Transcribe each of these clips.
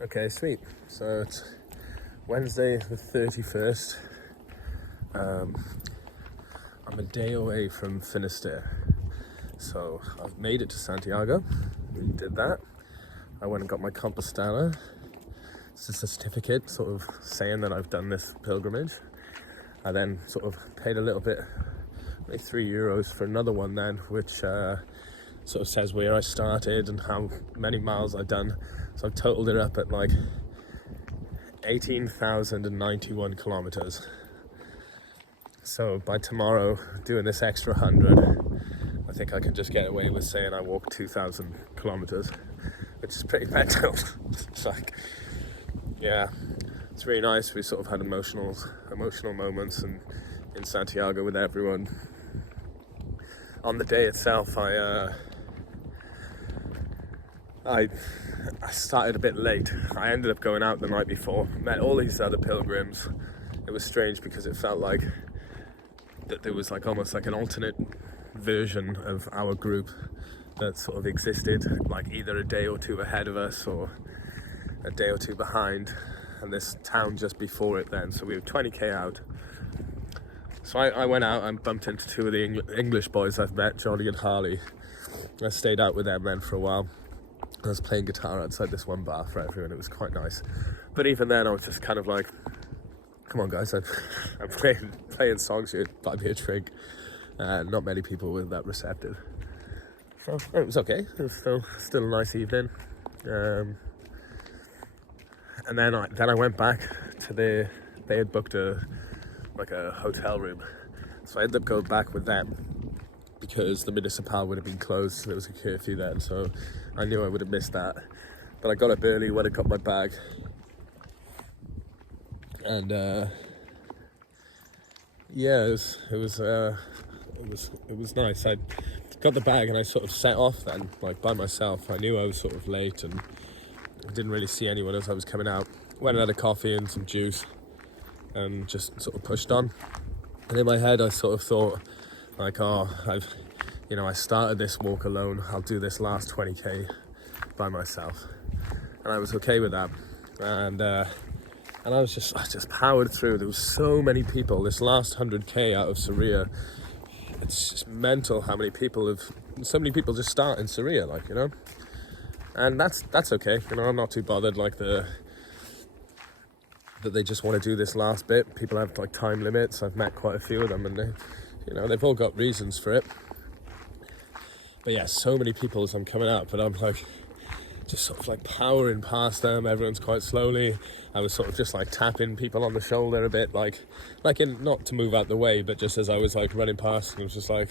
Okay, sweet. So it's Wednesday the 31st. I'm a day away from Fisterra. So I've made it to Santiago. We did that. I went and got my Compostela. It's just a certificate sort of saying that I've done this pilgrimage. I then sort of paid a little bit, maybe €3 for another one then, which sort of says where I started and how many miles I've done. So I've totaled it up at like 18,091 kilometers. So by tomorrow, doing this extra 100, I think I could just get away with saying I walked 2,000 kilometers, which is pretty mental. It's like, yeah, it's really nice. We sort of had emotional moments and in Santiago with everyone. On the day itself, I started a bit late. I ended up going out the night before, met all these other pilgrims. It was strange because it felt like that there was like almost like an alternate version of our group that sort of existed, like either a day or two ahead of us or a day or two behind, and this town just before it then. So we were 20k out. So I went out and bumped into two of the English boys I've met, Johnny and Harley. I stayed out with them then for a while. I was playing guitar outside this one bar for everyone. It was quite nice. But even then I was just kind of like, come on guys, I'm playing songs here, buy me a drink. Not many people were that receptive. So it was okay. It was still a nice evening. And then I went back to they had booked a hotel room. So I ended up going back with them because the municipal would have been closed. There was a curfew then, so I knew I would have missed that. But I got up early when I got my bag. And yeah, it was nice. I got the bag and I sort of set off then, like by myself. I knew I was sort of late and I didn't really see anyone as I was coming out. Went and had a coffee and some juice and just sort of pushed on. And in my head I sort of thought like, oh, I started this walk alone. I'll do this last 20k by myself. And I was okay with that. And I just powered through. There was so many people. This last 100k out of Sarria, it's just mental how many people so many people just start in Sarria, like, and that's okay. I'm not too bothered that they just want to do this last bit. People have like time limits. I've met quite a few of them and they've all got reasons for it. But yeah, so many people as I'm coming out, but I'm like just sort of like powering past them. Everyone's quite slowly. I was sort of just like tapping people on the shoulder a bit, like in, not to move out the way, but just as I was like running past, and it was just like,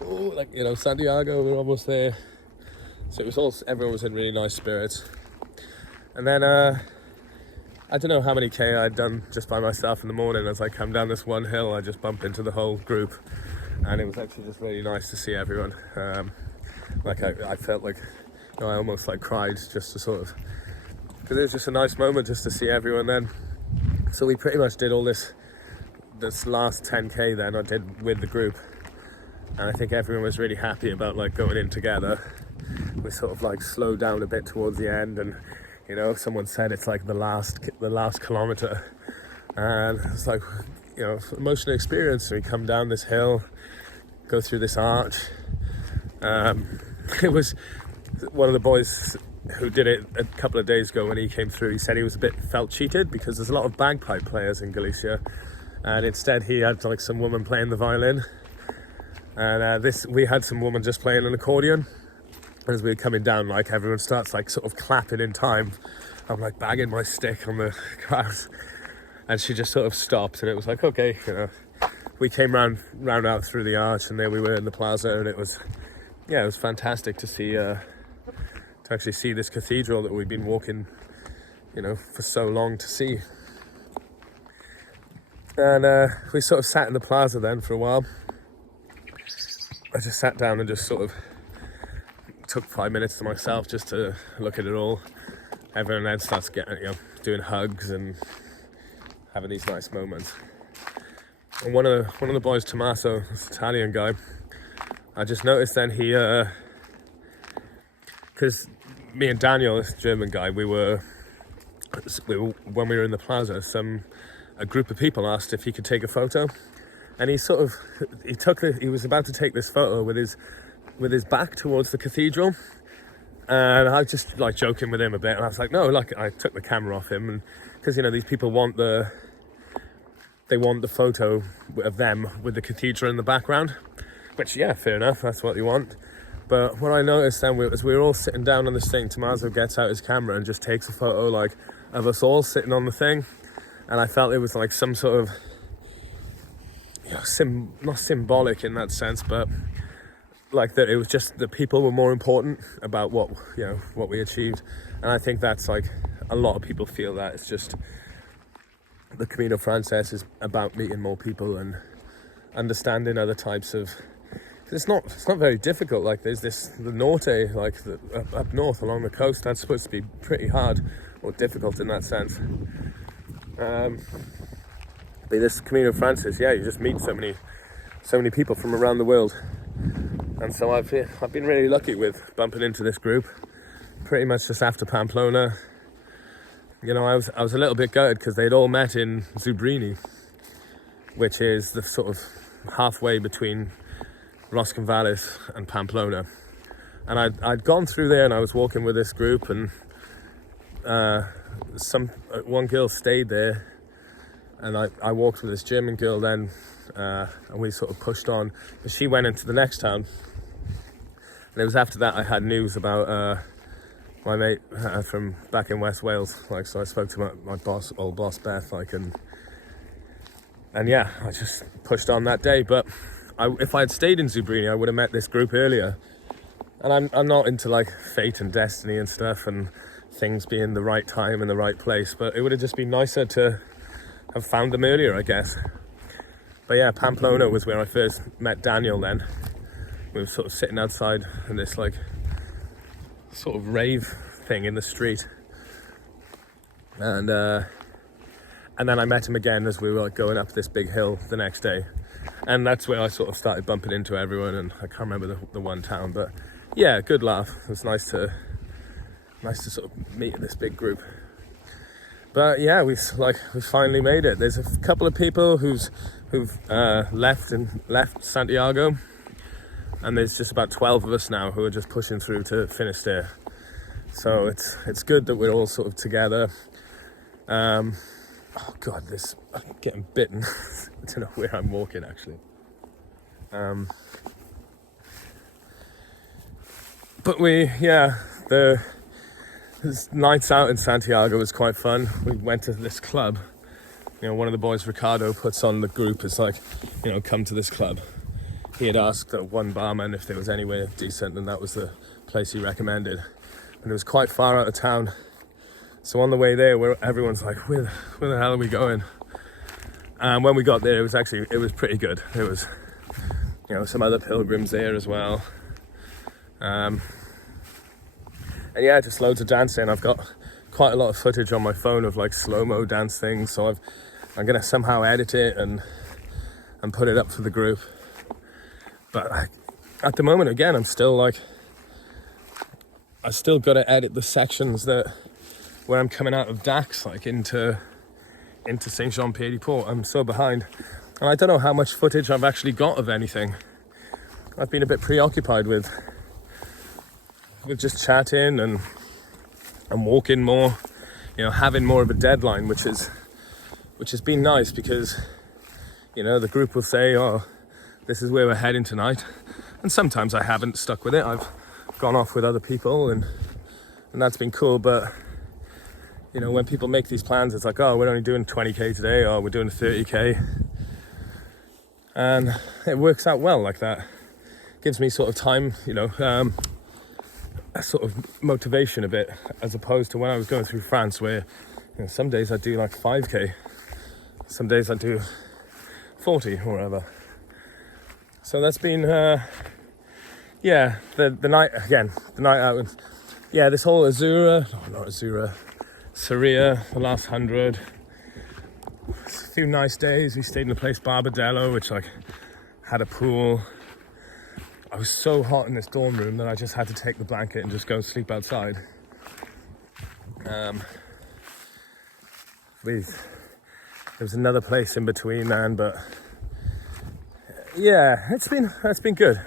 oh, like, Santiago, we're almost there. So it was everyone was in really nice spirits. And then I don't know how many K I'd done just by myself in the morning. As I come down this one hill, I just bumped into the whole group, and it was actually just really nice to see everyone. I felt like, I almost like cried just to sort of, because it was just a nice moment just to see everyone then. So we pretty much did all this last 10k then I did with the group, and I think everyone was really happy about like going in together. We sort of like slowed down a bit towards the end, and someone said it's like the last kilometer, and it's like, emotional experience. We come down this hill, go through this arch. It was one of the boys who did it a couple of days ago when he came through. He said he felt cheated because there's a lot of bagpipe players in Galicia, and instead he had like some woman playing the violin, and we had some woman just playing an accordion. As we were coming down, like everyone starts like sort of clapping in time. I'm like banging my stick on the crowd, and she just sort of stopped, and it was like, okay, we came round out through the arch, and there we were in the plaza, and it was fantastic to see, to actually see this cathedral that we've been walking, for so long to see. And we sort of sat in the plaza then for a while. I just sat down and just sort of took 5 minutes to myself just to look at it all. Everyone then starts getting, doing hugs and having these nice moments. And one of the boys, Tommaso, this Italian guy, I just noticed then he, because me and Daniel, this German guy, we were when we were in the plaza, a group of people asked if he could take a photo, and he was about to take this photo with his back towards the cathedral, and I was just like joking with him a bit, and I was like, no, like I took the camera off him, and because these people want the photo of them with the cathedral in the background, which, yeah, fair enough, that's what you want. But what I noticed then, as we were all sitting down on this thing, Tommaso gets out his camera and just takes a photo like of us all sitting on the thing, and I felt it was like some sort of, not symbolic in that sense, but like that it was just that people were more important about what we achieved. And I think that's like a lot of people feel that it's just the Camino Frances is about meeting more people and understanding other types of. It's not very difficult. Like there's the norte, like up north along the coast, that's supposed to be pretty hard or difficult in that sense. But this Camino Frances, yeah, you just meet so many people from around the world, and so I've been really lucky with bumping into this group. Pretty much just after Pamplona, I was a little bit gutted because they'd all met in Zubrini, which is the sort of halfway between Roncesvalles and Pamplona, and I'd gone through there, and I was walking with this group, and one girl stayed there, and I walked with this German girl then, and we sort of pushed on, but she went into the next town, and it was after that I had news about my mate from back in West Wales, like, so I spoke to my old boss Beth, like, and yeah, I just pushed on that day. But if I had stayed in Zubrini, I would have met this group earlier. And I'm not into like fate and destiny and stuff and things being the right time and the right place, but it would have just been nicer to have found them earlier, I guess. But yeah, Pamplona was where I first met Daniel then. We were sort of sitting outside in this like sort of rave thing in the street. And then I met him again as we were like going up this big hill the next day. And that's where I sort of started bumping into everyone, and I can't remember the one town, but yeah, good laugh. It was nice to sort of meet this big group. But yeah, we finally made it. There's a couple of people who've left Santiago, and there's just about 12 of us now who are just pushing through to Fisterra. So it's good that we're all sort of together. Oh God, I'm getting bitten. I don't know where I'm walking actually. But the nights out in Santiago was quite fun. We went to this club. One of the boys, Ricardo, puts on the group. It's like, come to this club. He had asked one barman if there was anywhere decent, and that was the place he recommended. And it was quite far out of town. So on the way there, everyone's like, where the hell are we going? And when we got there, it was pretty good. There was, some other pilgrims there as well. And yeah, just loads of dancing. I've got quite a lot of footage on my phone of like slow-mo dance things. So I'm going to somehow edit it and put it up for the group. But at the moment, again, I still got to edit the sections where I'm coming out of Dax, like into Saint-Jean-Pied-de-Port. I'm so behind, and I don't know how much footage I've actually got of anything. I've been a bit preoccupied with just chatting and walking more, having more of a deadline, which has been nice because the group will say, oh, this is where we're heading tonight, and sometimes I haven't stuck with it. I've gone off with other people, and that's been cool. But when people make these plans, it's like, oh, we're only doing 20k today, or we're doing 30k. And it works out well like that. Gives me sort of time, a sort of motivation a bit, as opposed to when I was going through France, where some days I do like 5k, some days I do 40 or whatever. So that's been, the night out with, this whole Sarria, the last 100, a few nice days. We stayed in a place, Barbadello, which had a pool. I was so hot in this dorm room that I just had to take the blanket and just go sleep outside. there was another place in between then, but yeah, it's been good.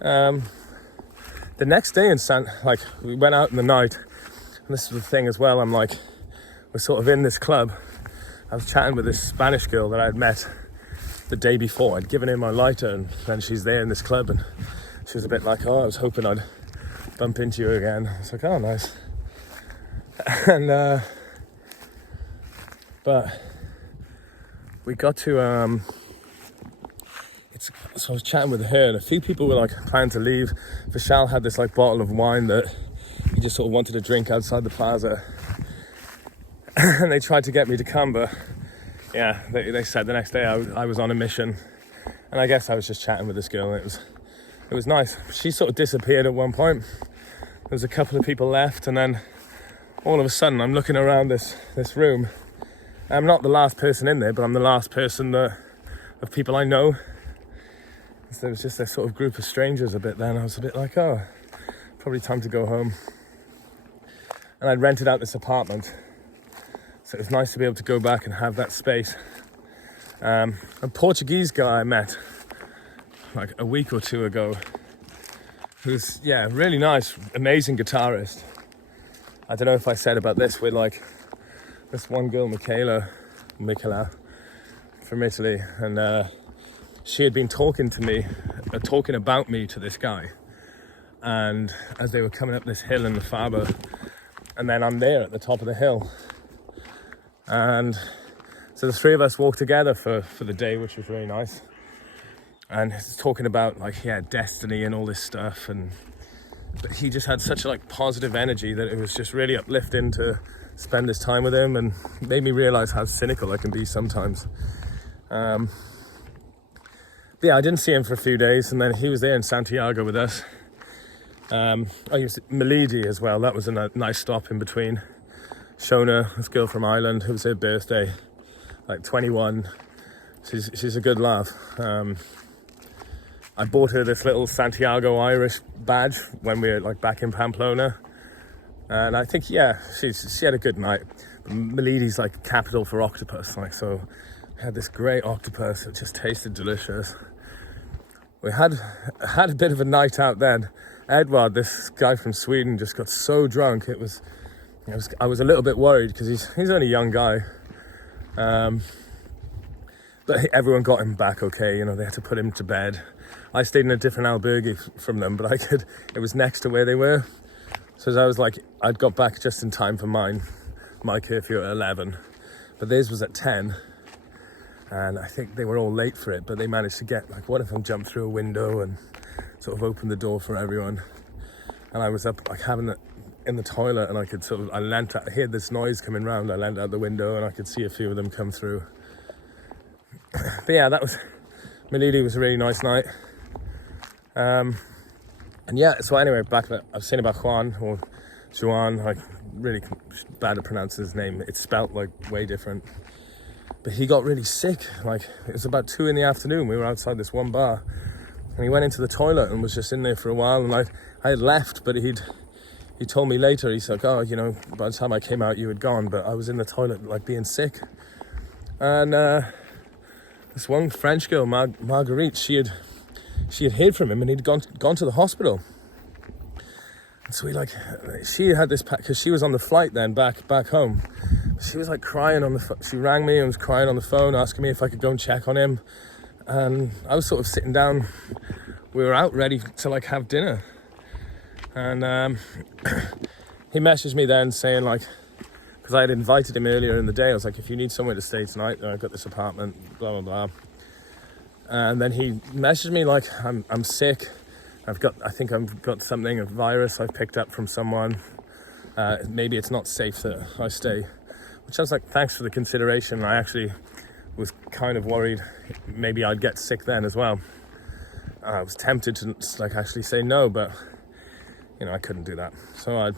The next day we went out in the night, and this is the thing as well, we're sort of in this club. I was chatting with this Spanish girl that I had met the day before. I'd given her my lighter, and then she's there in this club, and she was a bit like, oh, I was hoping I'd bump into you again. I was like, oh, nice. And but we got to so I was chatting with her, and a few people were like planning to leave. Vishal had this like bottle of wine that he just sort of wanted to drink outside the plaza, and they tried to get me to come, but yeah, they said the next day I was on a mission, and I guess I was just chatting with this girl, and it was nice. She sort of disappeared at one point. There was a couple of people left, and then all of a sudden I'm looking around this room. I'm not the last person in there, but I'm the last person of people I know. So there was just a sort of group of strangers a bit then. I was a bit like, oh, probably time to go home. And I'd rented out this apartment, so it was nice to be able to go back and have that space. A Portuguese guy I met like a week or two ago, who's, yeah, really nice, amazing guitarist. I don't know if I said about this with like this one girl, Michaela from Italy, and she had been talking about me to this guy, and as they were coming up this hill in the Fawr, and then I'm there at the top of the hill, and so the three of us walked together for the day, which was really nice, and he's talking about like, yeah, destiny and all this stuff, but he just had such a like positive energy that it was just really uplifting to spend this time with him, and made me realize how cynical I can be sometimes. But yeah, I didn't see him for a few days, and then he was there in Santiago with us. I used Melody as well. That was a nice stop in between. Shona, this girl from Ireland, it was her birthday, like 21. She's a good laugh. I bought her this little Santiago Irish badge when we were like back in Pamplona, and I think, yeah, she had a good night. Melody's like capital for octopus, like, so we had this great octopus. It just tasted delicious. We had a bit of a night out then. Edward, this guy from Sweden, just got so drunk. I was a little bit worried because he's only a young guy. But everyone got him back okay. They had to put him to bed. I stayed in a different albergue from them, but it was next to where they were. So I was like, I'd got back just in time for my curfew at 11, but theirs was at 10. And I think they were all late for it, but they managed to get, like, one of them jumped through a window and sort of opened the door for everyone. And I was up, like, having it in the toilet, and I heard this noise coming round. I leant out the window and I could see a few of them come through. But yeah, Melody was a really nice night. And yeah, so anyway, I was saying about Juan, like, really bad at pronouncing his name. It's spelt like way different. But he got really sick. Like, it was about 2 p.m. We were outside this one bar, and he went into the toilet and was just in there for a while. And I had left, but he told me later, he's like, oh, by the time I came out, you had gone, but I was in the toilet, like, being sick. And this one French girl, Marguerite, she had heard from him, and he'd gone to the hospital. And so she had this pack, because she was on the flight then back home. She was like crying on the phone. She rang me and was crying on the phone, asking me if I could go and check on him. And I was sort of sitting down. We were out ready to like have dinner. And he messaged me then saying, like, because I had invited him earlier in the day, I was like, if you need somewhere to stay tonight, I've got this apartment, blah, blah, blah. And then he messaged me like, I'm sick. I think I've got something, a virus I've picked up from someone. Maybe it's not safe that I stay. Which I was like, thanks for the consideration. I actually was kind of worried maybe I'd get sick then as well. I was tempted to like actually say no, but I couldn't do that. So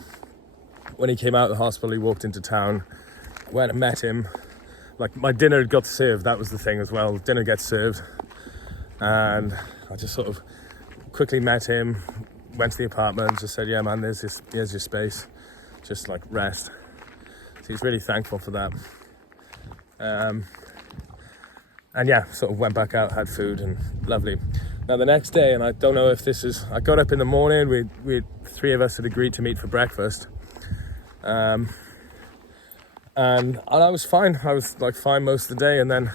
when he came out of the hospital, he walked into town, went and met him. Like, my dinner got served, that was the thing as well. Dinner gets served. And I just sort of quickly met him, went to the apartment, just said, yeah man, here's your space, just like rest. So he's really thankful for that. And yeah, sort of went back out, had food, and lovely. Now the next day, and I don't know if this is, I got up in the morning, we 3 of us had agreed to meet for breakfast. And I was fine. I was like fine most of the day, and then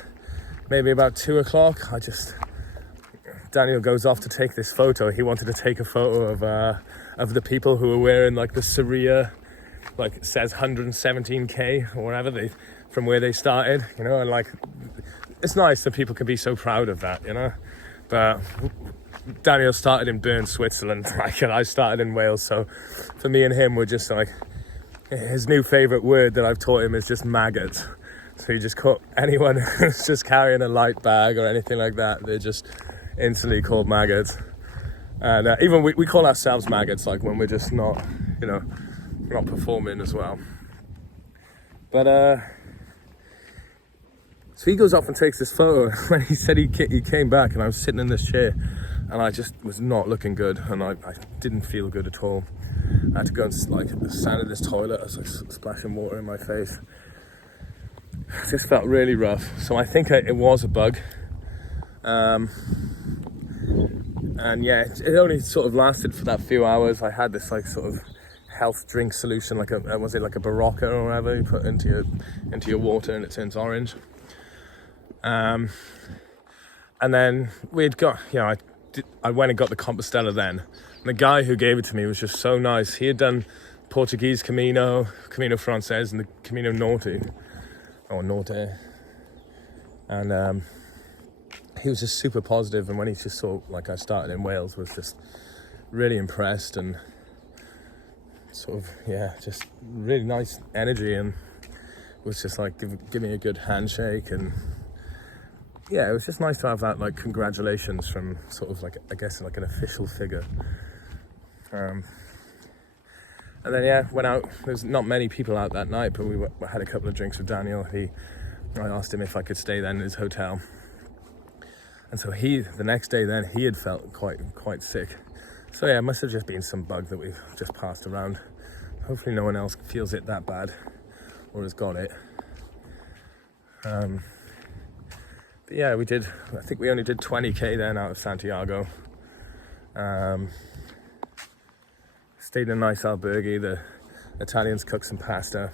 maybe about 2 o'clock, Daniel goes off to take this photo. He wanted to take a photo of the people who were wearing like the Saria, like it says 117k or whatever from where they started, you know, and like it's nice that people can be so proud of that, you know. But Daniel started in Bern, Switzerland, like, and I started in Wales. So for me and him, we're just like, his new favourite word that I've taught him is just maggots. So you just call anyone who's just carrying a light bag or anything like that, they're just instantly called maggots. And even we call ourselves maggots, like when we're just not, you know, not performing as well. But so he goes off and takes this photo. When he said he came back, and I was sitting in this chair, and I just was not looking good, and I didn't feel good at all. I had to go and like stand in this toilet. I was like splashing water in my face. It just felt really rough. So I think it was a bug. And yeah, it only sort of lasted for that few hours. I had this like sort of health drink solution, like was it like a Barocca or whatever you put into your water and it turns orange. And then we'd got, you know, I went and got the Compostela then. And the guy who gave it to me was just so nice. He had done Portuguese Camino Frances, and the Camino Norte. And he was just super positive, and when he just saw like I started in Wales, was just really impressed, and sort of, yeah, just really nice energy, and was just like give me a good handshake. And yeah, it was just nice to have that like congratulations from sort of like, I guess, like an official figure. And then yeah, went out. There's not many people out that night, but we had a couple of drinks with Daniel. I asked him if I could stay then in his hotel. And so the next day then, he had felt quite sick. So yeah, it must have just been some bug that we've just passed around. Hopefully no one else feels it that bad or has got it. But yeah, I think we only did 20k then out of Santiago. Stayed in a nice albergue. The Italians cooked some pasta.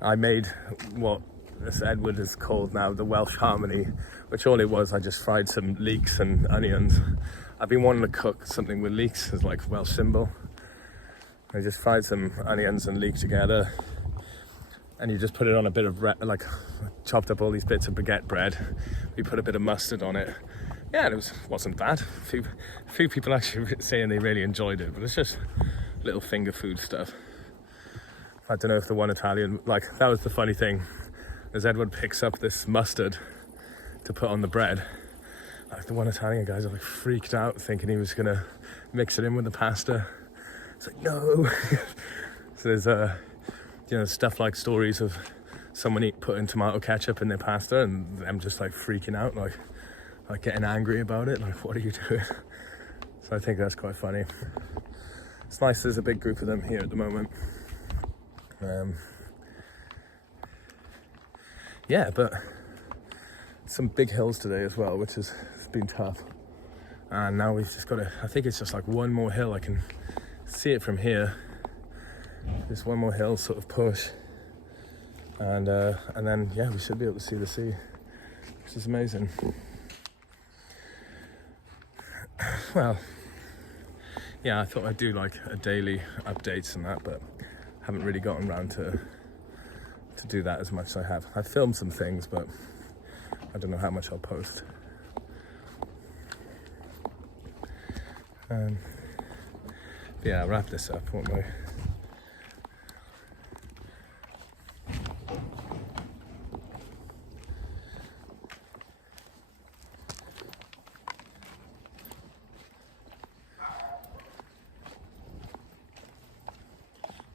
I made what this Edward is called now the Welsh Harmony, which all it was, I just fried some leeks and onions. I've been wanting to cook something with leeks as like Welsh symbol. I just fried some onions and leek together, and you just put it on a bit of like chopped up all these bits of baguette bread. We put a bit of mustard on it. Yeah, and it wasn't bad. A few people actually saying they really enjoyed it, but it's just little finger food stuff. I don't know if the one Italian, like, that was the funny thing, as Edward picks up this mustard to put on the bread, like the one Italian guys are like freaked out, thinking he was gonna mix it in with the pasta. It's like, no. So there's you know, stuff like stories of someone putting tomato ketchup in their pasta and them just like freaking out, like getting angry about it, like, what are you doing? So I think that's quite funny. It's nice there's a big group of them here at the moment. Yeah, but some big hills today as well, which has been tough. And now we've just got to, I think it's just like one more hill. I can see it from here. Just one more hill, sort of push. And then, yeah, we should be able to see the sea, which is amazing. Well, yeah, I thought I'd do like a daily updates and that, but haven't really gotten around to do that as much as I have. I've filmed some things, but I don't know how much I'll post. Yeah, I'll wrap this up, won't we?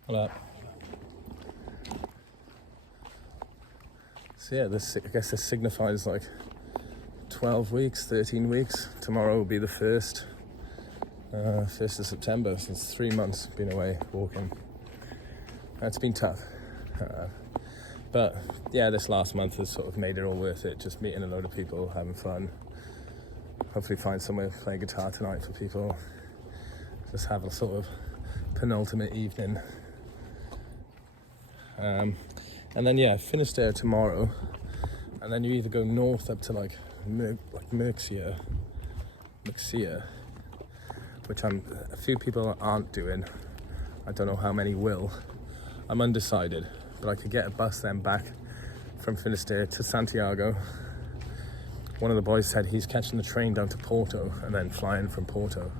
Hello. So yeah, I guess this signifies like 12 weeks, 13 weeks. Tomorrow will be the 1st of September, so it's 3 months been away walking. It's been tough. But yeah, this last month has sort of made it all worth it, just meeting a load of people, having fun. Hopefully find somewhere to play guitar tonight for people. Just have a sort of penultimate evening. And then yeah, Finistere tomorrow, and then you either go north up to like Mercia, which a few people aren't doing. I don't know how many will. I'm undecided, but I could get a bus then back from Finistere to Santiago. One of the boys said he's catching the train down to Porto and then flying from Porto.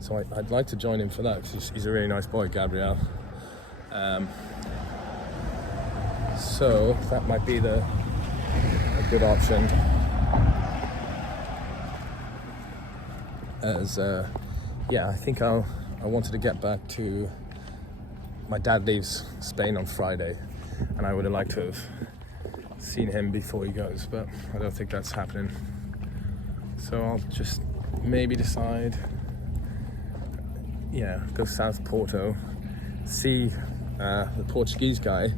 So I'd like to join him for that, because he's a really nice boy, Gabriel. So that might be a good option. As yeah, I think I wanted to get back to. My dad leaves Spain on Friday, and I would have liked to have seen him before he goes, but I don't think that's happening. So I'll just maybe decide. Yeah, go South Porto, see the Portuguese guy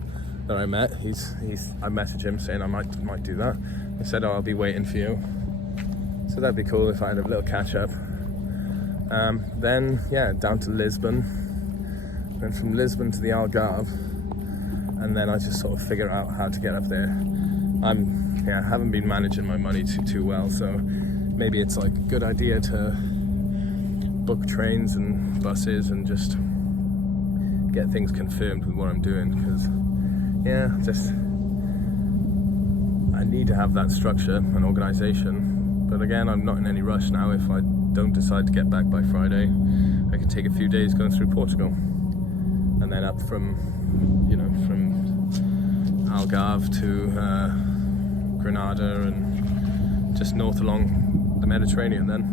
that I met. I messaged him saying I might do that. He said, "Oh, I'll be waiting for you." So that'd be cool if I had a little catch up. Then yeah, down to Lisbon, then from Lisbon to the Algarve, and then I just sort of figure out how to get up there. I haven't been managing my money too well, so maybe it's like a good idea to book trains and buses and just get things confirmed with what I'm doing, because yeah, I need to have that structure and organization. But again, I'm not in any rush now. If I don't decide to get back by Friday, I could take a few days going through Portugal, and then up from Algarve to Granada, and just north along the Mediterranean then.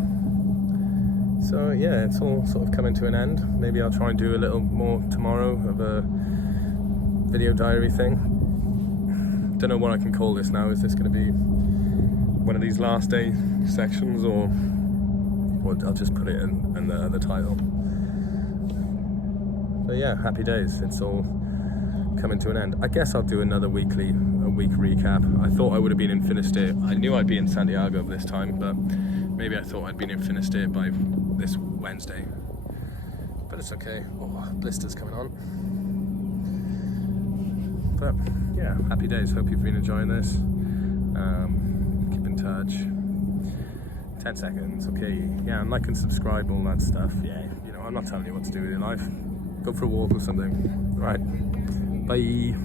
So yeah, it's all sort of coming to an end. Maybe I'll try and do a little more tomorrow of a video diary thing. Don't know what I can call this now. Is this going to be one of these last day sections, or I'll just put it in the title. But yeah, happy days. It's all coming to an end. I guess I'll do another week recap. I thought I would have been in Finistere. I knew I'd be in Santiago this time, but maybe I thought I'd been in Finistere by this Wednesday. But it's okay. Oh, blisters coming on. But yeah, happy days. Hope you've been enjoying this. Keep in touch. 10 seconds, okay. Yeah, and like and subscribe, all that stuff. Yeah, I'm not telling you what to do with your life. Go for a walk or something. Right. Bye.